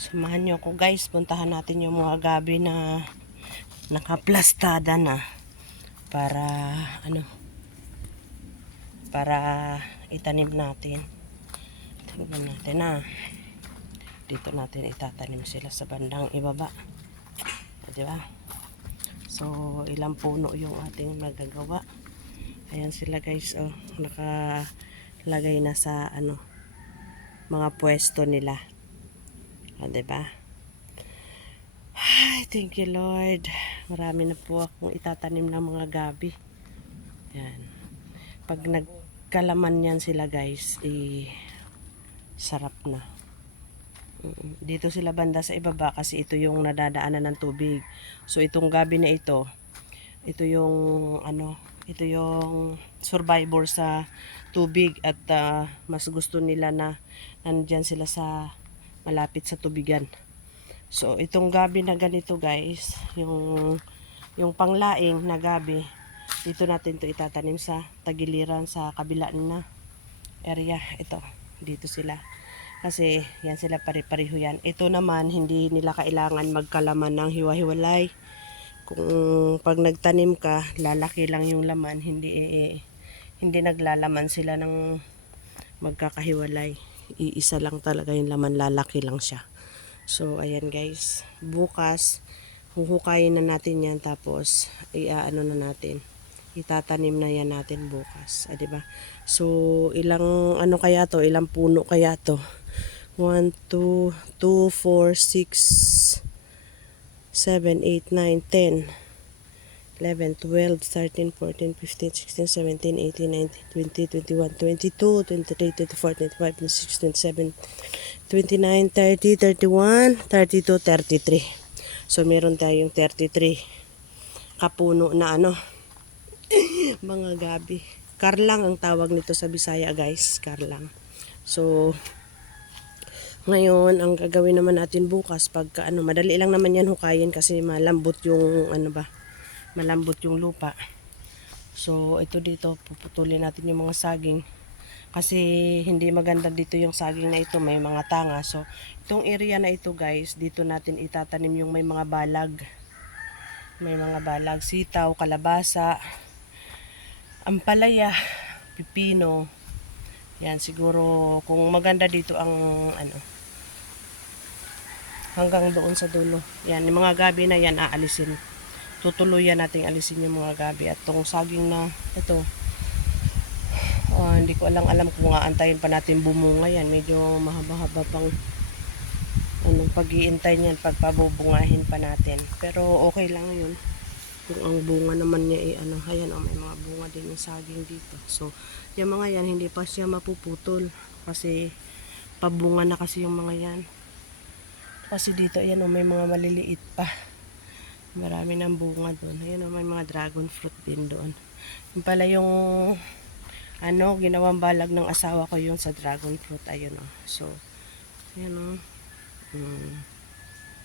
Samahan nyo ako guys, puntahan natin yung mga gabi na nakaplastada na para para itanim natin. Tingnan natin na dito natin itatanim sila sa bandang ibaba, diba? So ilang puno yung ating magagawa. Ayan sila guys, oh, nakalagay na sa mga pwesto nila. Diba? Ay, thank you Lord. Marami na po akong itatanim ng mga gabi. Yan. Pag nagkalaman yan sila guys, sarap na. Dito sila banda sa ibaba kasi ito yung nadadaanan ng tubig. So itong gabi na ito yung ito yung survivor sa tubig at mas gusto nila na nandyan sila sa malapit sa tubigan. So itong gabi na ganito guys, yung panglaing na gabi, dito natin to itatanim sa tagiliran sa kabila na area. Ito, dito sila. Kasi yan sila pare-pareho yan. Ito naman hindi nila kailangan magkalaman ng hiwa-hiwalay. Kung pag nagtanim ka, lalaki lang yung laman, hindi naglalaman sila ng magkakahiwalay. Iisa lang talaga yung laman, lalaki lang siya. So ayan guys, bukas huhukayin na natin yan, tapos na natin, itatanim na yan natin bukas, diba? So ilang kaya to, ilang puno kaya to? 1, 2, 2, 4, 6, 7, 8, 9, 10, 11, 12, 13, 14, 15, 16, 17, 18, 19, 20, 21, 22, 23, 24, 25, 26, 27, 29, 30, 31, 32, 33. So meron tayong 33 kapuno na mga gabi. Karlang ang tawag nito sa Bisaya guys, karlang. So ngayon ang gagawin naman natin bukas, pagka madali lang naman yan hukayin kasi malambot yung malambot yung lupa. So ito dito puputulin natin yung mga saging kasi hindi maganda dito yung saging na ito, may mga tanga. So itong area na ito guys, dito natin itatanim yung may mga balag, sitaw, kalabasa, ampalaya, pipino. Yan, siguro kung maganda dito ang hanggang doon sa dulo. Yan, yung mga gabi na yan aalisin. Tutuluyan nating alisin yung mga gabi. At tong saging na ito, hindi ko alam kung aantayin pa natin bumunga yan. Medyo mahaba-haba pang pag-iintay niyan, pagpabubungahin pa natin. Pero okay lang yun. Kung ang bunga naman niya ayan, may mga bunga din yung saging dito. So yung mga yan hindi pa siya mapuputol kasi pabunga na kasi yung mga yan. Kasi dito ayan, may mga maliliit pa. Marami ng bunga doon. Ayan, may mga dragon fruit din doon. Yung pala yung ginawang balag ng asawa ko yung sa dragon fruit. Ayun So, ayan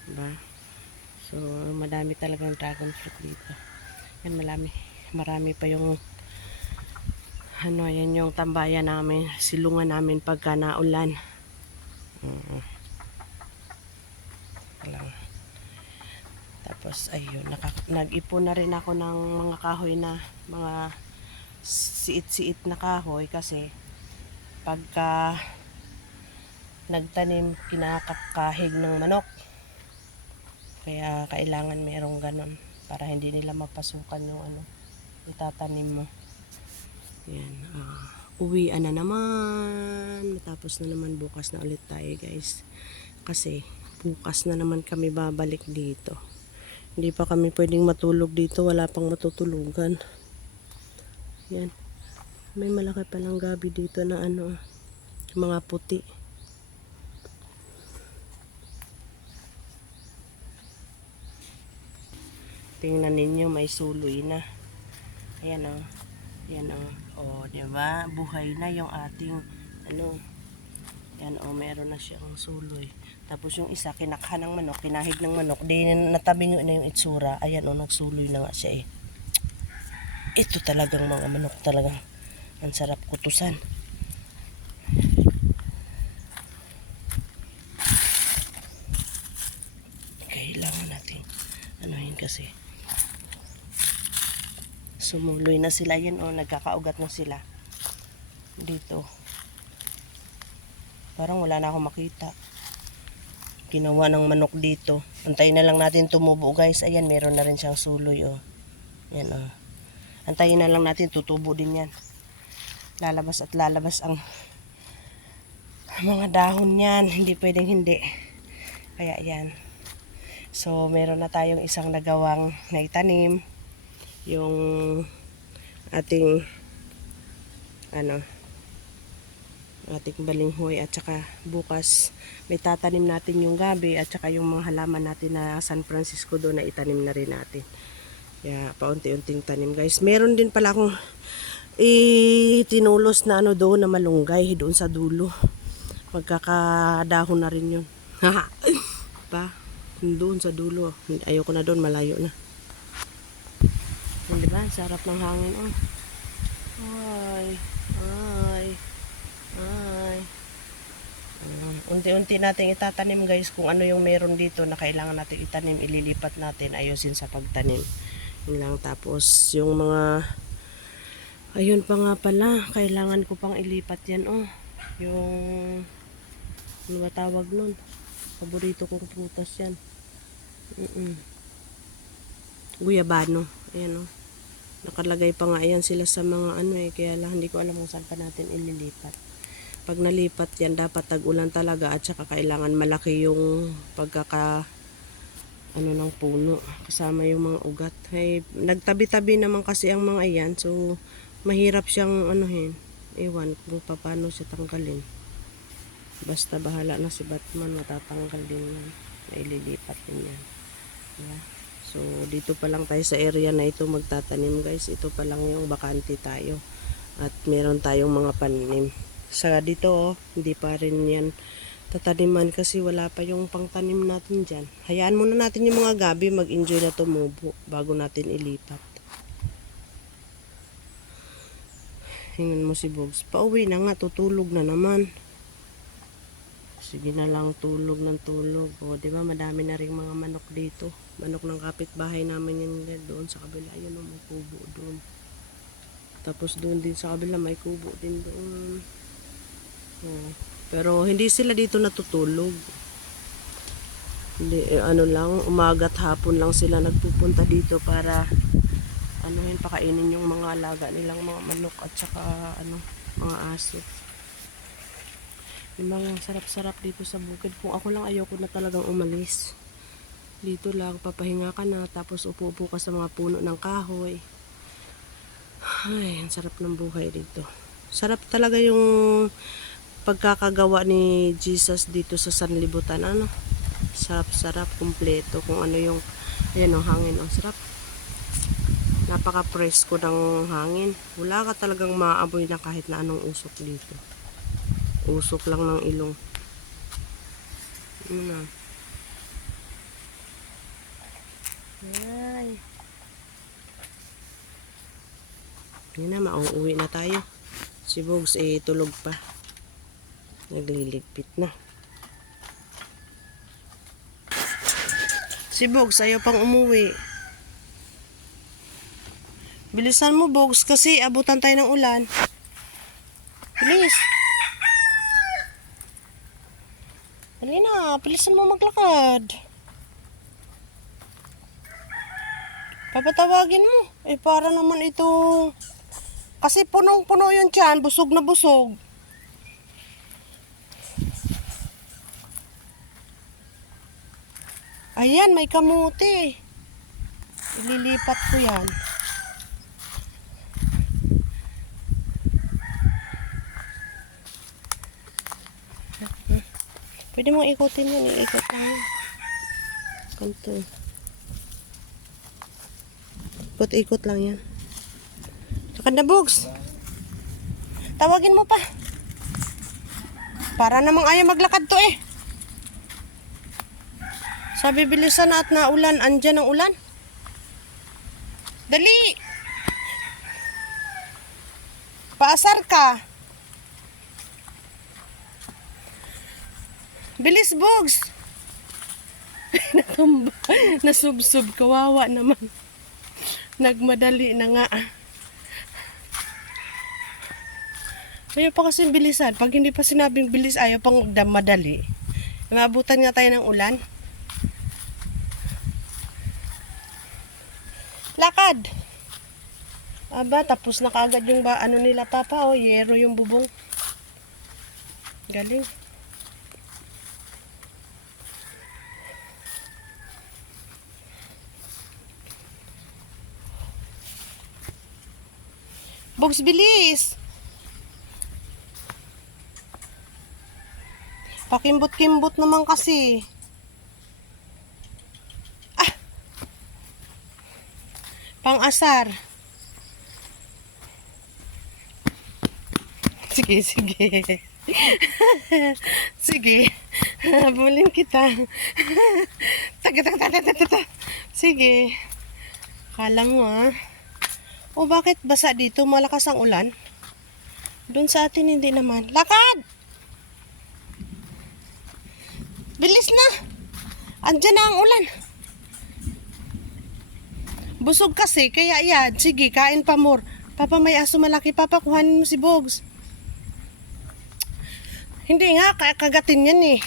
diba? So, madami talagang dragon fruit dito. Yan, marami pa yung ayan yung tambayan namin, silungan namin pagka naulan. Tapos ayun, nag-ipon na rin ako ng mga kahoy na mga siit-siit na kahoy kasi pagka nagtanim kinakakahig ng manok. Kaya kailangan merong ganon para hindi nila mapasukan yung itatanim mo. Yan, uwian na naman. Matapos na naman, bukas na ulit tayo guys. Kasi bukas na naman kami babalik dito. Hindi pa kami pwedeng matulog dito, wala pang matutulugan. Yan. May malaki palang gabi dito na mga puti. Tingnan ninyo, may suloy na. Ayan Ayan diba? Buhay na yung ating yan meron na siyang suloy. Tapos yung isa kinakha ng manok, kinahig ng manok, di natabingo na yung itsura. Ayan nagsuloy na nga siya Ito talagang mga manok talagang ang sarap kutusan. kasi. Sumuloy na sila yan o nagkakaugat na sila dito. Parang wala na akong makita. Ginawa ng manok dito. Antayin na lang natin tumubo guys. Ayan, meron na rin siyang suloy oh. Yan oh. Antayin na lang natin, tutubo din yan. Lalabas at lalabas ang mga dahon yan. Hindi pwedeng hindi. Kaya yan. So, meron na tayong isang nagawang naitanim. Yung ating ating balinghoy at saka bukas may tatanim natin yung gabi at saka yung mga halaman natin na San Francisco doon na itanim na rin natin. Kaya paunti-unting tanim guys. Meron din pala akong itinulos na doon na malunggay doon sa dulo. Magkakadahon na rin yun. Pa, doon sa dulo. Ayoko na doon, malayo na. Yan, diba? Sarap ng hangin oh. Ay. Unti-unti natin itatanim guys kung ano yung meron dito na kailangan natin itanim, ililipat natin, ayusin sa pagtanim. Yun lang. Tapos yung mga ayun pa nga pala, kailangan ko pang ilipat yan oh. Yung ano ba tawag nun? Paborito kong prutas yan. Guyabano. Ayan oh. Nakalagay pa nga yan sila sa mga kaya lang hindi ko alam kung saan pa natin ililipat. Pag nalipat yan, dapat tag-ulan talaga at saka kailangan malaki yung ng puno. Kasama yung mga ugat. Nagtabi-tabi naman kasi ang mga yan. So, mahirap siyang Ewan kung paano siya tanggalin. Basta bahala na si Batman, matatanggal din yan. Maililipat din yan. Diba? So, dito pa lang tayo sa area na ito magtatanim guys. Ito pa lang yung bakante tayo. At meron tayong mga panim. Sa dito hindi pa rin yan tataniman kasi wala pa yung pangtanim natin dyan. Hayaan muna natin yung mga gabi mag-enjoy na tumubo bago natin ilipat. Hingan mo si Bogs. Pauwi na nga, tutulog na naman. Sige na lang, tulog ng tulog. O, diba madami na rin mga manok dito. Manok ng kapitbahay namin yung doon sa kabila. Yun ang may kubo doon. Tapos doon din sa kabila may kubo din doon. Pero hindi sila dito natutulog. Hindi, lang, umaga at hapon lang sila nagpupunta dito para pakainin yung mga alaga nilang mga manok at saka mga aso. Yung mga sarap-sarap dito sa bukid. Kung ako lang, ayoko na talagang umalis. Dito lang, papahinga ka na, tapos upo-upo ka sa mga puno ng kahoy. Ay, ang sarap ng buhay dito. Sarap talaga yung pagkakagawa ni Jesus dito sa Sanlibutan. Sarap-sarap, kumpleto. Kung ano yung, ayan ang hangin. Ang sarap. Napaka-presko ng hangin. Wala ka talagang maamoy na kahit na anong usok dito. Usok lang ng ilong. Ano na. Ay. Yan na, mauuwi na tayo. Si Bogs tulog pa. Nagliligpit na. Si Bogs ayaw pang umuwi. Bilisan mo Bogs kasi abutan tayo ng ulan. Bilis. Dali na, bilisan mo maglakad. Papatawagin mo. Para naman ito. Kasi punong-puno yung tiyan, busog na busog. Ayan, may kamuti. Ililipat ko yan. Pwede mo ikutin yan. Iikot lang yan. Kanto. Ikot-ikot lang yan. Tsaka na, Bogs. Tawagin mo pa. Para namang ayaw maglakad to Sabi bilisan na at naulan. Andyan ang ulan. Dali! Paasar ka. Bilis, Bogs. Natumba. Nasubsob. Kawawa naman. Nagmadali na nga. Ayaw pa kasi bilisan. Pag hindi pa sinabing bilis, ayaw pang madali. Maabutan nga tayo ng ulan. Lakad! Aba, tapos na kaagad yung ano nila papa. O, yero yung bubong. Galing. Bogs, bilis! Pakimbot-kimbot naman kasi. Ah! Pang-asar. Sige, sige. Sige. Habulin kita. Taga. Sige. Kala mo O bakit basa dito? Malakas ang ulan. Doon sa atin hindi naman. Lakad! Bilis na! Andyan na ang ulan. Busog kasi, kaya yan. Sige, kain pa more. Papa, may aso malaki. Papa, kuhanin mo si Bogs. Hindi nga, kagatin yan eh.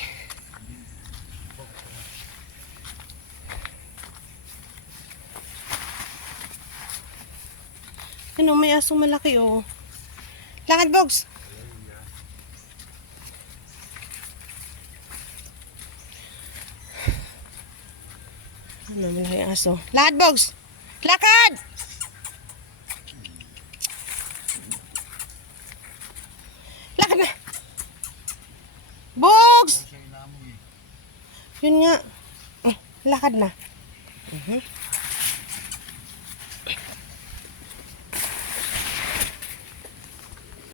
Ano, may aso malaki oh. Lakad, Bogs. Ano, malaki aso. Lakad, Bogs. Lakad! Lakad na. Bogs! Yun nga. Lakad na.